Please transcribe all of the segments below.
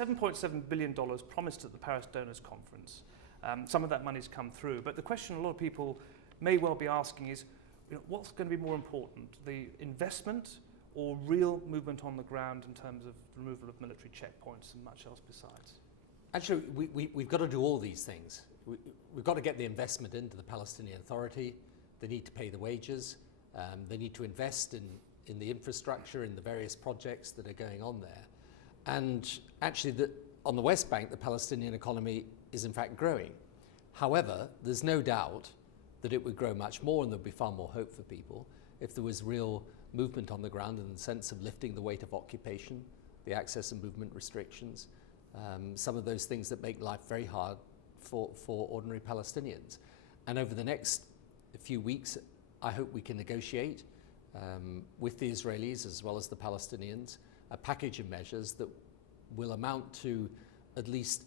$7.7 billion promised at the Paris Donors Conference. Some of that money's come through, but the question a lot of people may well be asking is, what's going to be more important, the investment or real movement on the ground in terms of the removal of military checkpoints and much else besides? Actually, we've got to do all these things. We've got to get the investment into the Palestinian Authority. They need to pay the wages. They need to invest in the infrastructure, in the various projects that are going on there. And actually, on the West Bank, the Palestinian economy is in fact growing. However, there's no doubt that it would grow much more, and there'd be far more hope for people if there was real movement on the ground in the sense of lifting the weight of occupation, the access and movement restrictions, some of those things that make life very hard for ordinary Palestinians. And over the next few weeks, I hope we can negotiate with the Israelis as well as the Palestinians a package of measures that will amount to at least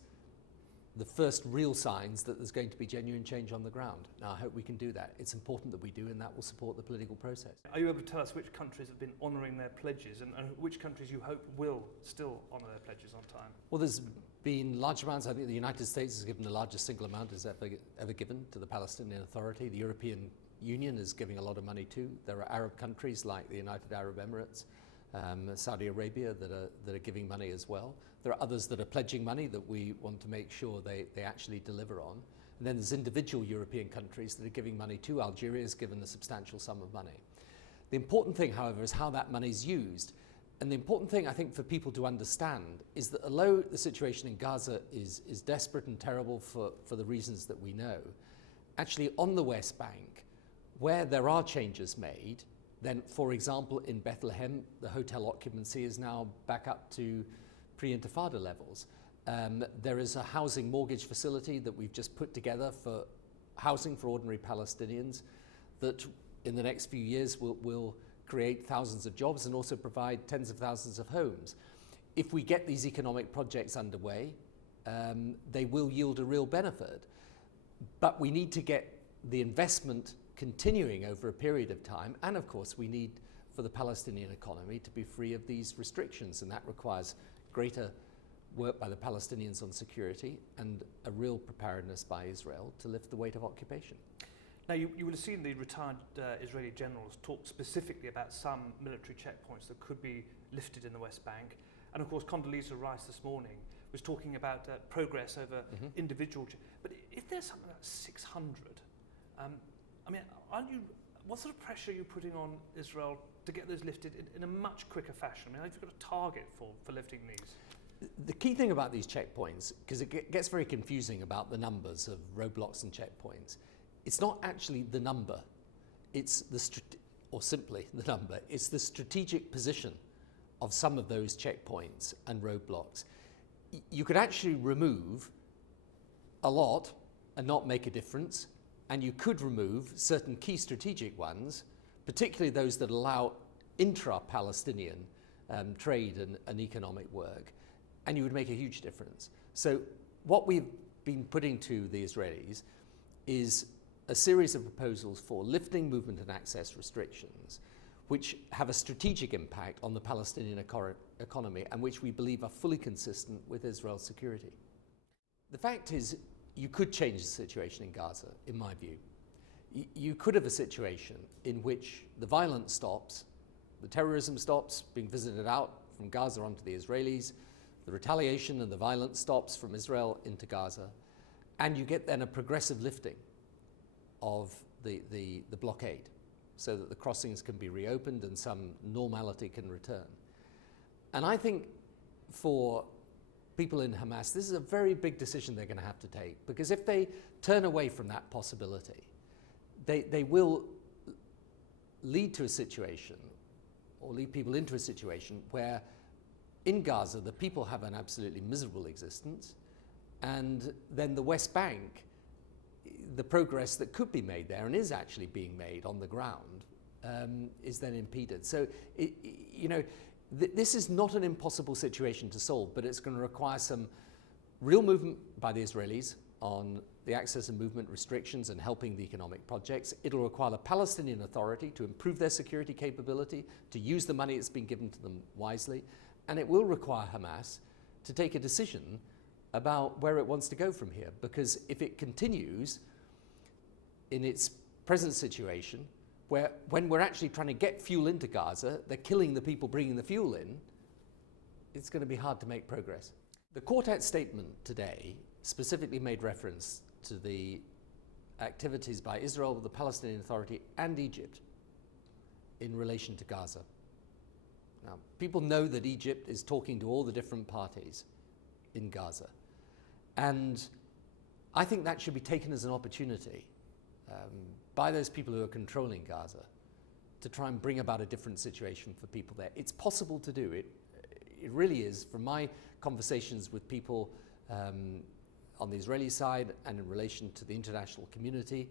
the first real signs that there's going to be genuine change on the ground. Now, I hope we can do that. It's important that we do, and that will support the political process. Are you able to tell us which countries have been honouring their pledges and which countries you hope will still honour their pledges on time? Well, there's been large amounts. I think the United States has given the largest single amount it's ever given to the Palestinian Authority. The European Union is giving a lot of money too. There are Arab countries like the United Arab Emirates, Saudi Arabia that are giving money as well. There are others that are pledging money that we want to make sure they actually deliver on. And then there's individual European countries that are giving money too. Algeria has given a substantial sum of money. The important thing, however, is how that money is used. And the important thing, I think, for people to understand is that although the situation in Gaza is desperate and terrible for the reasons that we know, actually on the West Bank, where there are changes made, then, for example, in Bethlehem, the hotel occupancy is now back up to pre-Intifada levels. There is a housing mortgage facility that we've just put together for housing for ordinary Palestinians that in the next few years will create thousands of jobs and also provide tens of thousands of homes. If we get these economic projects underway, they will yield a real benefit. But we need to get the investment continuing over a period of time, and of course we need for the Palestinian economy to be free of these restrictions, and that requires greater work by the Palestinians on security and a real preparedness by Israel to lift the weight of occupation. Now, you will have seen the retired Israeli generals talk specifically about some military checkpoints that could be lifted in the West Bank. And of course, Condoleezza Rice this morning was talking about progress over individual. But if there's something like 600, I mean, what sort of pressure are you putting on Israel to get those lifted in a much quicker fashion? I mean, have you got a target for lifting these? The key thing about these checkpoints, because it gets very confusing about the numbers of roadblocks and checkpoints, it's not actually the number, it's or simply the number, it's the strategic position of some of those checkpoints and roadblocks. You could actually remove a lot and not make a difference, and you could remove certain key strategic ones, particularly those that allow intra-Palestinian trade and economic work, and you would make a huge difference. So what we've been putting to the Israelis is a series of proposals for lifting movement and access restrictions, which have a strategic impact on the Palestinian economy and which we believe are fully consistent with Israel's security. The fact is, you could change the situation in Gaza, in my view. You could have a situation in which the violence stops, the terrorism stops being visited out from Gaza onto the Israelis, the retaliation and the violence stops from Israel into Gaza, and you get then a progressive lifting of the blockade so that the crossings can be reopened and some normality can return. And I think for people in Hamas, this is a very big decision they're going to have to take, because if they turn away from that possibility, they will lead to a situation, or lead people into a situation where in Gaza the people have an absolutely miserable existence, and then the West Bank, the progress that could be made there and is actually being made on the ground is then impeded. So this is not an impossible situation to solve, but it's going to require some real movement by the Israelis on the access and movement restrictions and helping the economic projects. It'll require the Palestinian Authority to improve their security capability, to use the money that's been given to them wisely, and it will require Hamas to take a decision about where it wants to go from here. Because if it continues in its present situation, where when we're actually trying to get fuel into Gaza, they're killing the people bringing the fuel in, it's going to be hard to make progress. The Quartet statement today specifically made reference to the activities by Israel, the Palestinian Authority, and Egypt in relation to Gaza. Now, people know that Egypt is talking to all the different parties in Gaza. And I think that should be taken as an opportunity by those people who are controlling Gaza to try and bring about a different situation for people there. It's possible to do it. It really is. From my conversations with people on the Israeli side and in relation to the international community,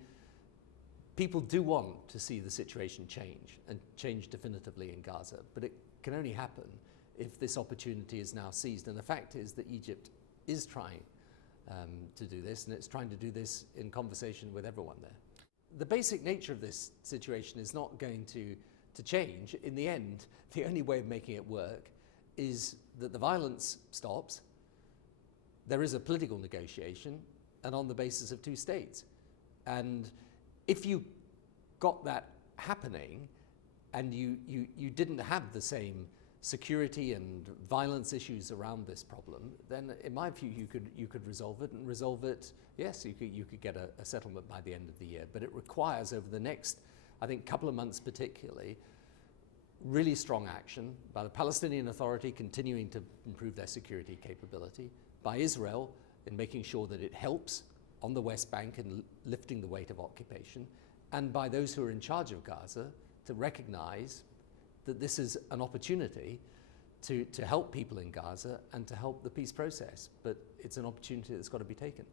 people do want to see the situation change, and change definitively in Gaza. But it can only happen if this opportunity is now seized. And the fact is that Egypt is trying to do this, and it's trying to do this in conversation with everyone there. The basic nature of this situation is not going to change. In the end, the only way of making it work is that the violence stops, there is a political negotiation, and on the basis of two states. And if you got that happening and you didn't have the same security and violence issues around this problem, then in my view you could resolve it, and resolve it, yes, you could get a settlement by the end of the year. But it requires, over the next, I think, couple of months particularly, really strong action by the Palestinian Authority continuing to improve their security capability, by Israel in making sure that it helps on the West Bank in lifting the weight of occupation, and by those who are in charge of Gaza to recognize that this is an opportunity to help people in Gaza and to help the peace process. But it's an opportunity that's got to be taken.